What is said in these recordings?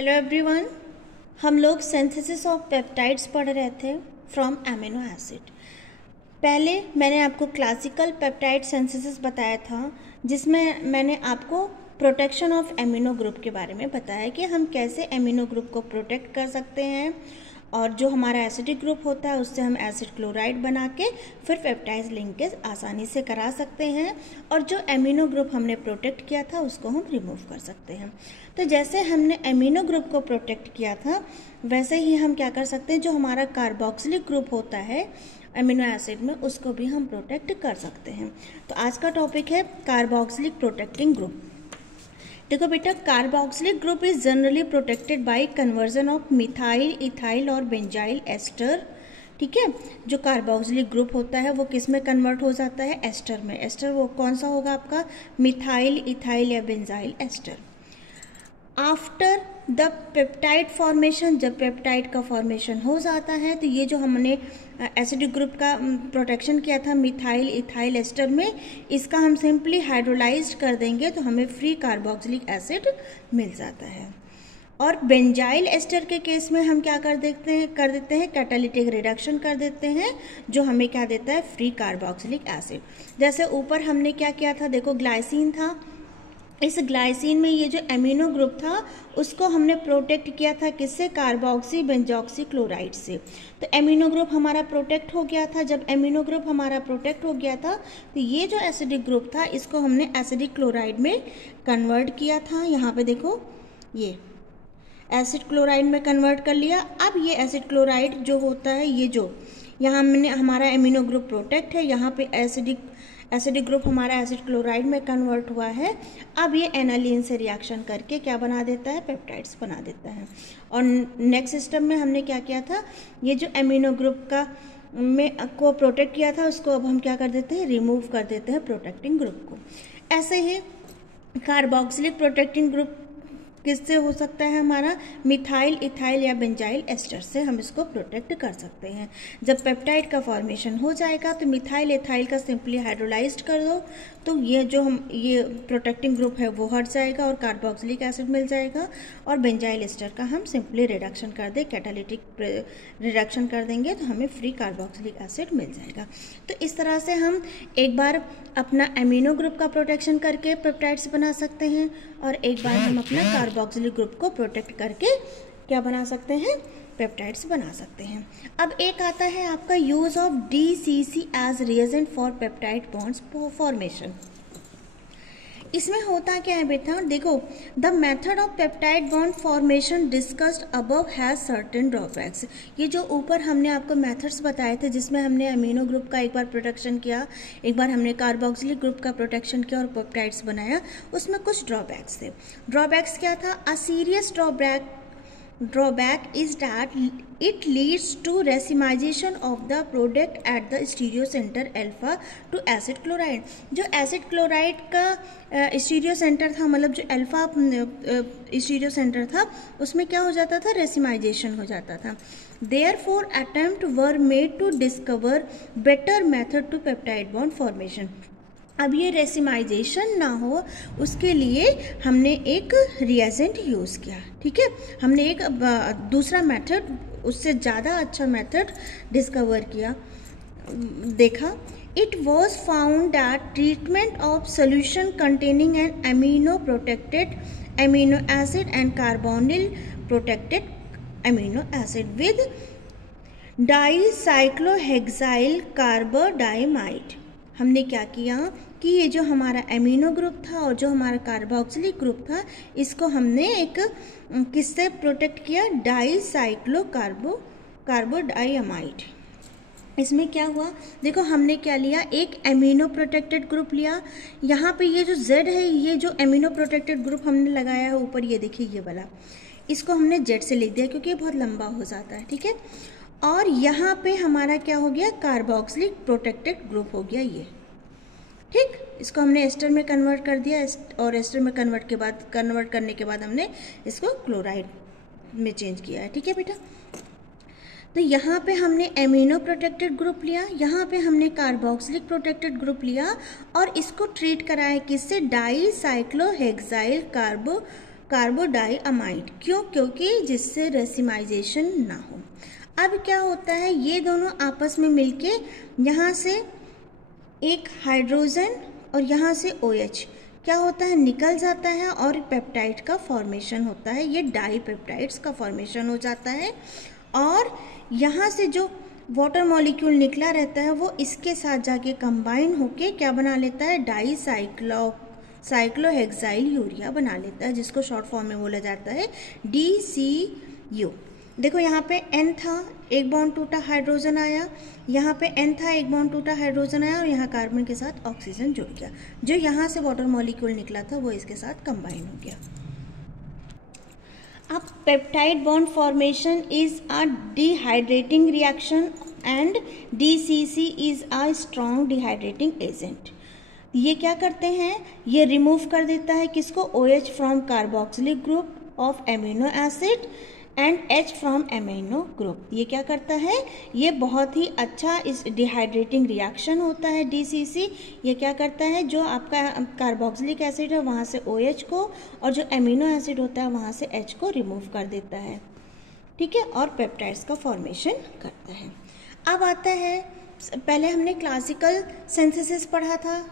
Hello everyone, हम लोग synthesis of peptides पढ़ रहे थे फ्रॉम एमिनो एसिड। पहले मैंने आपको क्लासिकल पेप्टाइड सिंथेसिस बताया था, जिसमें मैंने आपको प्रोटेक्शन ऑफ एमिनो ग्रुप के बारे में बताया कि हम कैसे एमिनो ग्रुप को प्रोटेक्ट कर सकते हैं, और जो हमारा एसिडिक ग्रुप होता है उससे हम एसिड क्लोराइड बना के फिर पेप्टाइड लिंकेज आसानी से करा सकते हैं, और जो एमिनो ग्रुप हमने प्रोटेक्ट किया था उसको हम रिमूव कर सकते हैं। तो जैसे हमने एमिनो ग्रुप को प्रोटेक्ट किया था, वैसे ही हम क्या कर सकते हैं, जो हमारा कार्बोक्सिलिक ग्रुप होता है एमिनो एसिड में, उसको भी हम प्रोटेक्ट कर सकते हैं। तो आज का टॉपिक है कार्बोक्सिलिक प्रोटेक्टिंग ग्रुप। देखो बेटा, carboxylic group is generally protected by conversion of methyl, ethyl और बेंजाइल एस्टर। ठीक है, जो कार्बोक्सिलिक ग्रुप होता है वो किस में कन्वर्ट हो जाता है? एस्टर में। एस्टर वो कौन सा होगा आपका? मिथाइल, इथाइल या benzyl ester. After the peptide formation, जब पेप्टाइड का फॉर्मेशन हो जाता है तो ये जो हमने एसिडिक ग्रुप का प्रोटेक्शन किया था मिथाइल, इथाइल एस्टर में, इसका हम सिंपली हाइड्रोलाइज्ड कर देंगे तो हमें फ्री कार्बोक्सिलिक एसिड मिल जाता है। और बेंजाइल एस्टर के केस में हम क्या कर देते हैं कैटालिटिक रिडक्शन कर देते हैं, जो हमें क्या देता है? Free carboxylic acid. जैसे ऊपर हमने क्या किया था, देखो ग्लाइसिन था, इस ग्लाइसिन में ये जो एमिनो ग्रुप था उसको हमने प्रोटेक्ट किया था किससे? कार्बोक्सी बेंजॉक्सी क्लोराइड से। तो एमिनो ग्रुप हमारा प्रोटेक्ट हो गया था। जब एमिनो ग्रुप हमारा प्रोटेक्ट हो गया था तो ये जो एसिडिक ग्रुप था इसको हमने एसिडिक क्लोराइड में कन्वर्ट किया था। यहाँ पे देखो, ये एसिड क्लोराइड में कन्वर्ट कर लिया। अब ये एसिड क्लोराइड जो होता है, ये जो यहाँ हमने हमारा एमिनो ग्रुप प्रोटेक्ट है, यहाँ पे एसिडिक ग्रुप हमारा एसिड क्लोराइड में कन्वर्ट हुआ है। अब ये एनालिन से रिएक्शन करके क्या बना देता है? पेप्टाइड्स बना देता है। और नेक्स्ट सिस्टम में हमने क्या किया था, ये जो एमिनो ग्रुप का को प्रोटेक्ट किया था उसको अब हम क्या कर देते हैं? रिमूव कर देते हैं प्रोटेक्टिंग ग्रुप को। ऐसे ही कार्बोक्सिलिक प्रोटेक्टिंग ग्रुप किससे हो सकता है? हमारा मिथाइल, इथाइल या बेंजाइल एस्टर से हम इसको प्रोटेक्ट कर सकते हैं। जब पेप्टाइड का फॉर्मेशन हो जाएगा तो मिथाइल, इथाइल का सिंपली हाइड्रोलाइज्ड कर दो तो ये जो ये प्रोटेक्टिंग ग्रुप है वो हट जाएगा और कार्बोक्सिलिक एसिड मिल जाएगा। और बेंजाइल एस्टर का हम सिंपली रिडक्शन कर दें, कैटालिटिक रिडक्शन कर देंगे तो हमें फ्री कार्बोक्सिलिक एसिड मिल जाएगा। तो इस तरह से हम एक बार अपना एमिनो ग्रुप का प्रोटेक्शन करके पेप्टाइड्स बना सकते हैं, और एक बार हम अपना कार्बोक्सिलिक ग्रुप को प्रोटेक्ट करके क्या बना सकते हैं? पेप्टाइड्स बना सकते हैं। अब एक आता है आपका use of DCC as reagent for peptide bonds formation. इसमें होता क्या है बेटा, देखो, the method of peptide bond formation discussed above has certain drawbacks. ये जो ऊपर हमने आपको मेथड्स बताए थे जिसमें हमने अमीनो ग्रुप का एक बार प्रोटेक्शन किया, एक बार हमने कार्बोक्सिलिक ग्रुप का प्रोटेक्शन किया और पेप्टाइड्स बनाया, उसमें कुछ ड्रॉबैक्स थे। ड्रॉबैक्स क्या था? A serious drawback is that it leads to racemization of the product at the stereo centre alpha two acid chloride. जो एसिड क्लोराइड का स्टीरियो सेंटर था, मतलब जो अल्फा स्टीरियो सेंटर था, उसमें क्या हो जाता था? रेसिमाइजेशन हो जाता था। Therefore attempt were made to discover better method to peptide bond formation। अब ये रेसिमाइजेशन ना हो उसके लिए हमने एक रिएजेंट यूज़ किया। ठीक है, हमने एक दूसरा मेथड, उससे ज़्यादा अच्छा मेथड डिस्कवर किया, देखा। It was found that treatment of solution containing an amino protected amino acid and carbonyl protected amino acid with dicyclohexyl carbodiimide. हमने क्या किया कि ये जो हमारा एमिनो ग्रुप था और जो हमारा कार्बोक्सिलिक ग्रुप था, इसको हमने एक किससे प्रोटेक्ट किया? डाईसाइक्लो कार्बोडाइमाइड। इसमें क्या हुआ, देखो हमने क्या लिया, एक एमिनो प्रोटेक्टेड ग्रुप लिया। यहाँ पे ये जो Z है, ये जो एमिनो प्रोटेक्टेड ग्रुप हमने लगाया है ऊपर, ये देखिए ये वाला, इसको हमने Z से लिख दिया क्योंकि ये बहुत लंबा हो जाता है। ठीक है, और यहाँ पे हमारा क्या हो गया? कार्बोक्सिलिक प्रोटेक्टेड ग्रुप हो गया ये। ठीक, इसको हमने एस्टर में कन्वर्ट कर दिया, और एस्टर में कन्वर्ट करने के बाद हमने इसको क्लोराइड में चेंज किया है। ठीक है बेटा, तो यहाँ पे हमने एमिनो प्रोटेक्टेड ग्रुप लिया, यहाँ पे हमने कार्बोक्सिलिक प्रोटेक्टेड ग्रुप लिया और इसको ट्रीट करा है किससे? डाईसाइक्लोहेक्साइल कार्बोडाईअमाइड। क्यों? क्योंकि जिससे रेसिमाइजेशन ना हो। अब क्या होता है, ये दोनों आपस में मिलके यहाँ से एक हाइड्रोजन और यहाँ से OH क्या होता है, निकल जाता है और पेप्टाइड का फॉर्मेशन होता है। ये डाई पेप्टाइड्स का फॉर्मेशन हो जाता है और यहाँ से जो वाटर मॉलिक्यूल निकला रहता है वो इसके साथ जाके कंबाइन होके क्या बना लेता है, डाई साइक्लोहेक्साइल यूरिया बना लेता है, जिसको शॉर्ट फॉर्म में बोला जाता है DCU। देखो यहाँ पे N था, एक बॉन्ड टूटा, हाइड्रोजन आया, यहाँ पे N था, एक बॉन्ड टूटा, हाइड्रोजन आया और यहाँ कार्बन के साथ ऑक्सीजन जुड़ गया। जो यहाँ से वाटर मॉलिक्यूल निकला था वो इसके साथ कंबाइन हो गया। अब peptide bond formation is a dehydrating reaction and DCC is a strong dehydrating agent. ये क्या करते हैं, ये रिमूव कर देता है किसको, OH from carboxylic group of amino acid and H from amino group. ये क्या करता है, ये बहुत ही अच्छा इस डिहाइड्रेटिंग रिएक्शन होता है DCC। ये क्या करता है, जो आपका कार्बोक्सिलिक एसिड है वहाँ से OH को और जो एमिनो एसिड होता है वहाँ से H को रिमूव कर देता है, ठीक है, और पेप्टाइड्स का फॉर्मेशन करता है। अब आता है, पहले हमने क्लासिकल सिंथेसिस पढ़ा था,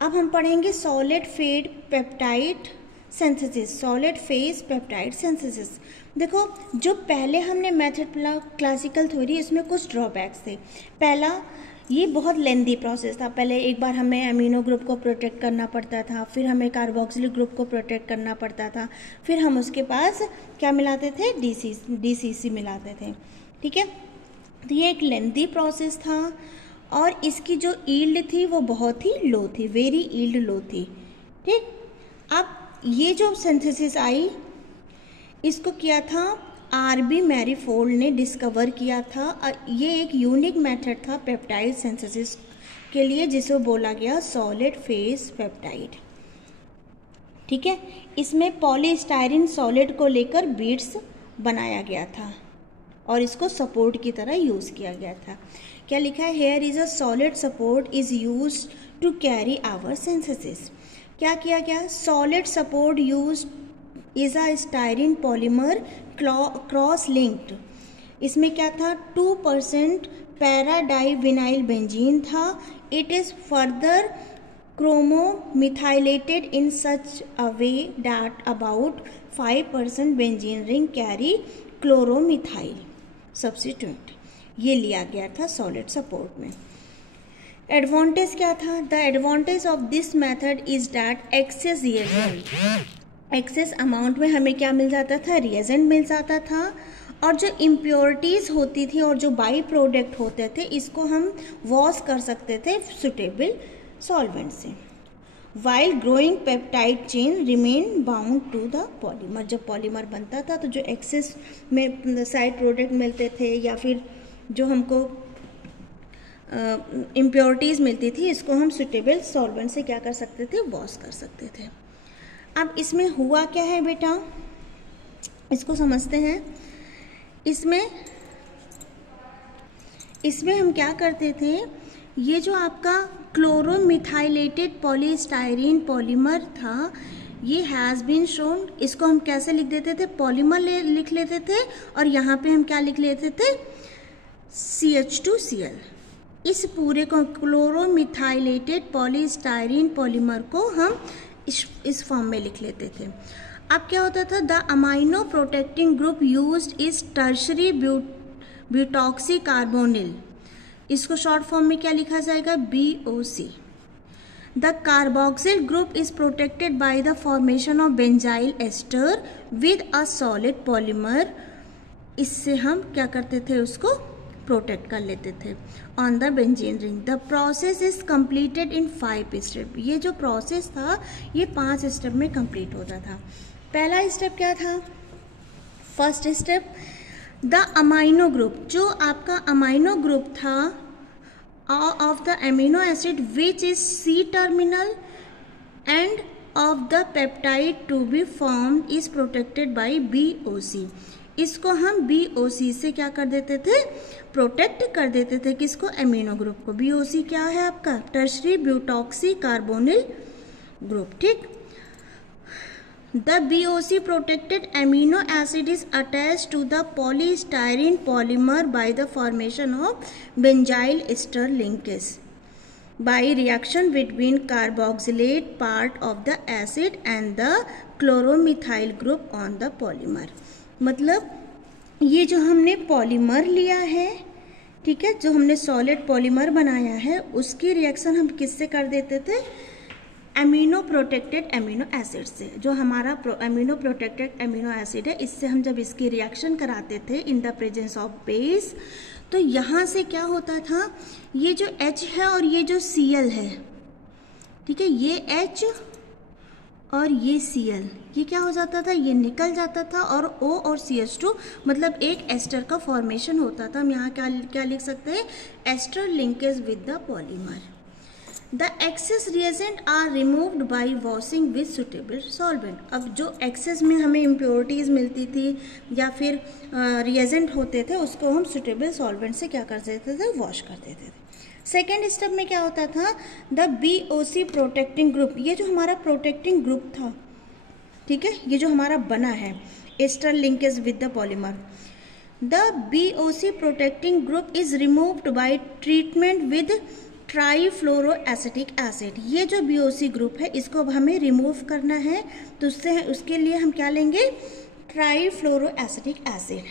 अब हम पढ़ेंगे solid phase peptide synthesis, solid phase peptide synthesis. देखो जो पहले हमने मेथड पढ़ा क्लासिकल थ्योरी, इसमें कुछ ड्रॉबैक्स थे। पहला, ये बहुत लेंदी प्रोसेस था। पहले एक बार हमें एमिनो ग्रुप को प्रोटेक्ट करना पड़ता था, फिर हमें कार्बोक्सिलिक ग्रुप को प्रोटेक्ट करना पड़ता था, फिर हम उसके पास क्या मिलाते थे, DCC मिलाते थे, ठीक है। तो ये एक लेंदी प्रोसेस था और इसकी जो ईल्ड थी वो बहुत ही लो थी, वेरी ईल्ड लो थी, ठीक। अब ये जो सिंथेसिस आई, इसको किया था RB मैरीफोल्ड ने डिस्कवर किया था। ये एक यूनिक मेथड था पेप्टाइड सिंथेसिस के लिए, जिसे बोला गया सॉलिड फेज पेप्टाइड, ठीक है। इसमें पॉलीस्टायरीन सॉलिड को लेकर बीड्स बनाया गया था और इसको सपोर्ट की तरह यूज़ किया गया था। क्या लिखा है, here is a solid support is use to carry our synthesis. क्या किया गया, solid support use is a styrene polymer cross linked. इसमें क्या था, 2% पैराडाइविनाइल बेंजीन था। It is further chloromethylated in such a way that about 5% benzene ring carry chloromethyl substituent. ये लिया गया था सॉलिड सपोर्ट में। एडवांटेज क्या था, the advantage of this method is that excess amount में हमें क्या मिल जाता था, रिएजेंट मिल जाता था, और जो इम्प्योरिटीज़ होती थी और जो बाई प्रोडक्ट होते थे इसको हम वॉश कर सकते थे सुटेबल सॉल्वेंट से। While growing peptide chain remain bound to the polymer. जब पॉलीमर बनता था तो जो एक्सेस में साइड प्रोडक्ट मिलते थे या फिर जो हमको इम्प्योरिटीज़ मिलती थी, इसको हम सुटेबल सॉल्वेंट से क्या कर सकते थे, वॉश कर सकते थे। अब इसमें हुआ क्या है बेटा, इसको समझते हैं। इसमें हम क्या करते थे, ये जो आपका क्लोरोमिथाइलेटेड पॉलीस्टायरीन पॉलीमर था, ये हैज़ बीन शोन, इसको हम कैसे लिख देते थे, पॉलीमर लिख लेते थे और यहाँ पे हम क्या लिख लेते थे, CH2Cl। इस पूरे को क्लोरोमिथाइलेटेड पॉलीस्टायरीन पॉलीमर को हम इस फॉर्म में लिख लेते थे। अब क्या होता था, the amino protecting group used is tertiary butoxy carbonyl. इसको शॉर्ट फॉर्म में क्या लिखा जाएगा, BOC। The carboxyl group is protected by the formation of benzyl ester with a solid polymer. इससे हम क्या करते थे, उसको प्रोटेक्ट कर लेते थे on the benzene ring. The process is completed in 5 step. ये जो प्रोसेस था ये 5 स्टेप में कंप्लीट होता था। पहला स्टेप क्या था, first step, the amino group, जो आपका अमाइनो ग्रुप था of the amino acid which is C terminal end of the peptide to be formed is protected by BOC। इसको हम BOC से क्या कर देते थे, प्रोटेक्ट कर देते थे। किसको, एमिनो ग्रुप को। BOC क्या है आपका, टर्शरी ब्यूटॉक्सी कार्बोनिल ग्रुप, ठीक। The BOC protected amino acid is attached to the polystyrene polymer by the formation of benzyl ester linkage by reaction between carboxylate part of the acid and the chloromethyl group on the polymer। मतलब ये जो हमने polymer लिया है, ठीक है, जो हमने सॉलिड पॉलीमर बनाया है, उसकी रिएक्शन हम किससे कर देते थे? एमिनो प्रोटेक्टेड एमिनो एसिड से। जो हमारा एमिनो प्रोटेक्टेड एमिनो एसिड है, इससे हम जब इसकी रिएक्शन कराते थे in the presence of base, तो यहाँ से क्या होता था, ये जो H है और ये जो Cl है, ठीक है, ये H और ये Cl, ये क्या हो जाता था, ये निकल जाता था और O और CH2 मतलब एक एस्टर का फॉर्मेशन होता था। हम यहाँ क्या लिख सकते हैं? Ester linkage with the polymer. The excess reagent are removed by washing with suitable solvent। अब जो excess में हमें impurities मिलती थी या फिर reagent होते थे, उसको हम suitable solvent से क्या कर देते थे? वॉश कर देते थे। सेकेंड स्टेप में क्या होता था? द BOC प्रोटेक्टिंग ग्रुप, ये जो हमारा प्रोटेक्टिंग ग्रुप था, ठीक है, ये जो हमारा बना है ester linkage with the polymer, the BOC protecting group is removed by treatment with trifluoroacetic acid. ये जो BOC ग्रुप है, इसको अब हमें रिमूव करना है, तो उसके लिए हम क्या लेंगे? Trifluoroacetic acid.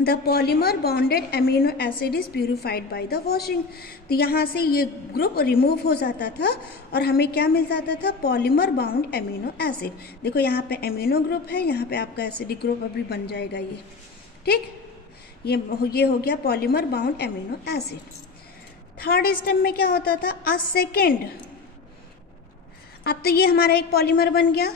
The polymer bonded amino acid is purified by the washing. तो यहाँ से ये ग्रुप रिमूव हो जाता था और हमें क्या मिल जाता था? Polymer bound amino acid. देखो यहाँ पे एमिनो ग्रुप है, यहाँ पे आपका एसिडिक ग्रुप अभी बन जाएगा ये, ठीक, ये हो गया polymer bound amino acid. Third step में क्या होता था? अब तो ये हमारा एक पॉलीमर बन गया।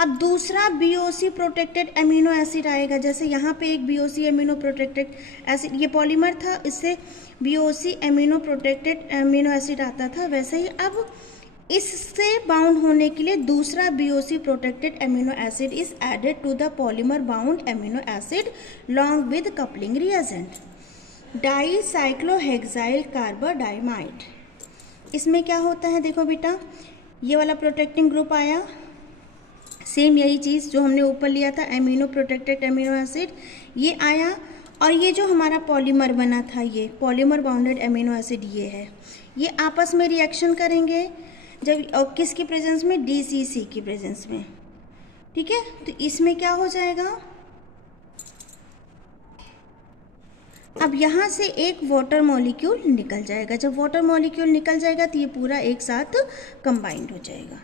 अब दूसरा BOC प्रोटेक्टेड एमिनो एसिड आएगा। जैसे यहाँ पे एक BOC एमिनो प्रोटेक्टेड एसिड, ये पॉलीमर था, इससे BOC amino protected amino acid आता था, वैसे ही अब इससे बाउंड होने के लिए दूसरा BOC protected amino acid is added to the polymer bound amino acid long with coupling reagent, dicyclohexyl carbodiimide. इसमें क्या होता है? देखो बेटा, ये वाला प्रोटेक्टिंग ग्रुप आया, सेम यही चीज़ जो हमने ऊपर लिया था, एमिनो प्रोटेक्टेड एमिनो एसिड, ये आया, और ये जो हमारा पॉलीमर बना था, ये पॉलीमर बाउंडेड एमिनो एसिड ये है, ये आपस में रिएक्शन करेंगे जब, और किसकी प्रेजेंस में? DCC की प्रेजेंस में, ठीक है। तो इसमें क्या हो जाएगा? अब यहाँ से एक वाटर मॉलिक्यूल निकल जाएगा। जब वाटर मॉलिक्यूल निकल जाएगा तो ये पूरा एक साथ कंबाइंड हो जाएगा।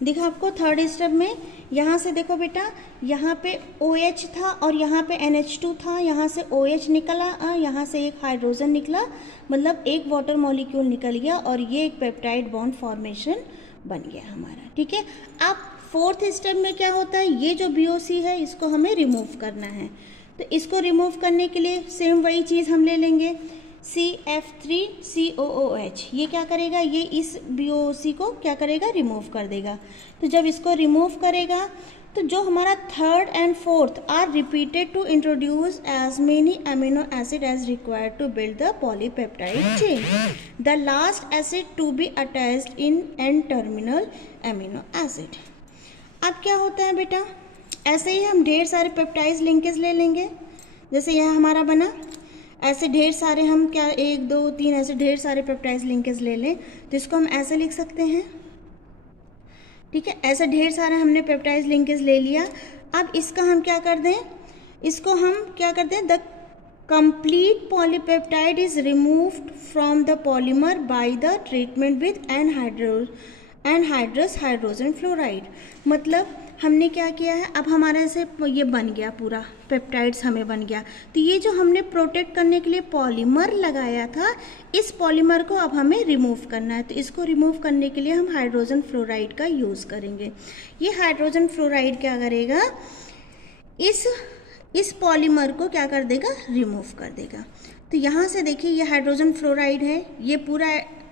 देखो आपको थर्ड स्टेप में, यहाँ से देखो बेटा, यहाँ पे OH था और यहाँ पे NH2 था, यहाँ से OH निकला, यहाँ से एक हाइड्रोजन निकला, मतलब एक वाटर मॉलिक्यूल निकल गया और ये एक पेप्टाइड बॉन्ड फॉर्मेशन बन गया हमारा, ठीक है। अब फोर्थ स्टेप में क्या होता है? ये जो BOC है, इसको हमें रिमूव करना है। तो इसको रिमूव करने के लिए सेम वही चीज़ हम ले लेंगे, CF3COOH। ये क्या करेगा? ये इस BOC को क्या करेगा? रिमूव कर देगा। तो जब इसको रिमूव करेगा तो जो हमारा third and fourth are repeated to introduce as many amino acid as required to build the polypeptide chain. The last acid to be attached in N terminal amino acid. अब क्या होता है बेटा? ऐसे ही हम ढेर सारे पेप्टाइड लिंकेज ले लेंगे, जैसे यह हमारा बना, ऐसे ढेर सारे हम क्या 1 2 3 ऐसे ढेर सारे पेप्टाइड लिंकेज ले लें, तो इसको हम ऐसे लिख सकते हैं, ठीक है। ऐसे ढेर सारे हमने पेप्टाइड लिंकेज ले लिया। अब इसका हम क्या कर दें? इसको हम क्या कर दें? The complete polypeptide is removed from the polymer by the treatment with anhydrous hydrogen fluoride. मतलब हमने क्या किया है, अब हमारा ऐसे ये बन गया, पूरा पेप्टाइड्स हमें बन गया। तो ये जो हमने प्रोटेक्ट करने के लिए पॉलीमर लगाया था, इस पॉलीमर को अब हमें रिमूव करना है। तो इसको रिमूव करने के लिए हम हाइड्रोजन फ्लोराइड का यूज़ करेंगे। ये हाइड्रोजन फ्लोराइड क्या करेगा? इस पॉलीमर को क्या कर देगा? रिमूव कर देगा। तो यहाँ से देखिए, ये हाइड्रोजन फ्लोराइड है, ये पूरा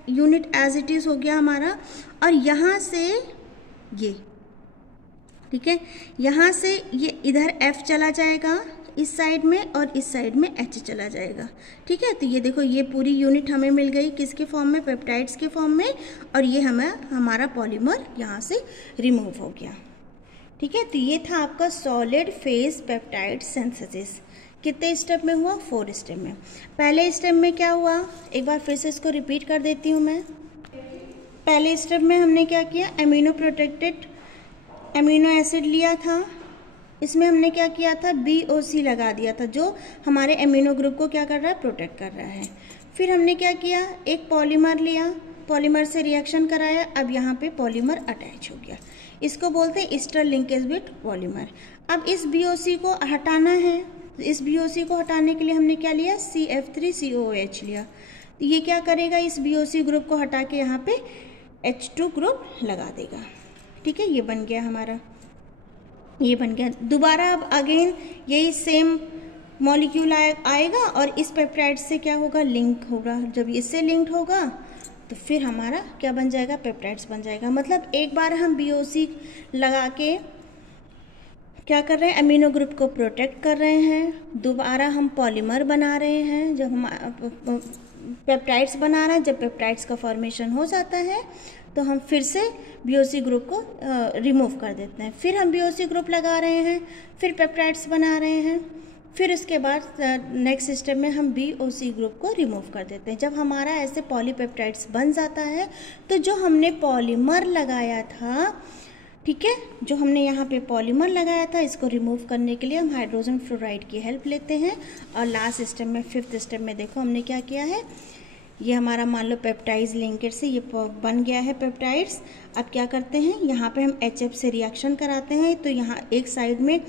यूनिट एज इट इज़ हो गया हमारा, और यहाँ से ये, ठीक है, यहाँ से ये इधर F चला जाएगा इस साइड में, और इस साइड में H चला जाएगा, ठीक है। तो ये देखो, ये पूरी यूनिट हमें मिल गई किसके फॉर्म में? पेप्टाइड्स के फॉर्म में, और ये हमारा पॉलीमर यहाँ से रिमूव हो गया। ठीक है, तो ये था आपका सॉलिड फेज पेप्टाइड सिंथेसिस। कितने स्टेप में हुआ? 4 स्टेप में। पहले स्टेप में क्या हुआ, एक बार फिर से इसको रिपीट कर देती हूँ मैं। पहले स्टेप में हमने क्या किया, एमिनो प्रोटेक्टेड एमिनो एसिड लिया था, इसमें हमने क्या किया था, BOC लगा दिया था, जो हमारे एमिनो ग्रुप को क्या कर रहा है, प्रोटेक्ट कर रहा है। फिर हमने क्या किया, एक पॉलीमर लिया, पॉलीमर से रिएक्शन कराया, अब यहाँ पे पॉलीमर अटैच हो गया, इसको बोलते हैं ईस्टर लिंकेज विथ पॉलीमर। अब इस BOC को हटाना है, इस BOC को हटाने के लिए हमने क्या लिया, CF3COOH लिया। तो ये क्या करेगा, इस BOC ग्रुप को हटा के यहाँ पे H2 ग्रुप लगा देगा। ठीक है, ये बन गया हमारा, ये बन गया। दोबारा अब अगेन यही सेम मॉलिक्यूल आएगा और इस पेप्टाइड से क्या होगा, लिंक होगा। जब इससे लिंक्ड होगा तो फिर हमारा क्या बन जाएगा, पेप्टाइड्स बन जाएगा। मतलब एक बार हम BOC लगा के क्या कर रहे हैं, अमीनो ग्रुप को प्रोटेक्ट कर रहे हैं, दोबारा हम पॉलीमर बना रहे हैं। जब हम पेप्टाइड्स बना रहे हैं, जब पेप्टाइड्स का फॉर्मेशन हो जाता है तो हम फिर से BOC ग्रुप को रिमूव कर देते हैं। फिर हम BOC ग्रुप लगा रहे हैं, फिर पेप्टाइड्स बना रहे हैं, फिर उसके बाद नेक्स्ट स्टेप में हम BOC ग्रुप को रिमूव कर देते हैं। जब हमारा ऐसे पॉलीपेप्टाइड्स बन जाता है तो जो हमने पॉलीमर लगाया था, ठीक है, जो हमने यहाँ पे पॉलीमर लगाया था, इसको रिमूव करने के लिए हम हाइड्रोजन फ्लोराइड की हेल्प लेते हैं। और लास्ट स्टेप में, 5th स्टेप में देखो हमने क्या किया है, ये हमारा मान लो पेप्टाइड्स लिंकेज से ये बन गया है पेप्टाइड्स। अब क्या करते हैं, यहाँ पे हम HF से रिएक्शन कराते हैं, तो यहाँ एक साइड में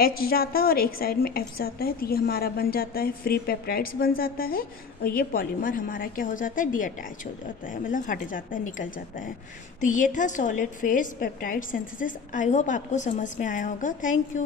H जाता है और एक साइड में F जाता है, तो ये हमारा बन जाता है फ्री पेप्टाइड्स बन जाता है, और ये पॉलीमर हमारा क्या हो जाता है, डीअटैच हो जाता है, मतलब हट जाता है, निकल जाता है। तो ये था solid phase peptide synthesis. I hope आपको समझ में आया होगा। Thank you.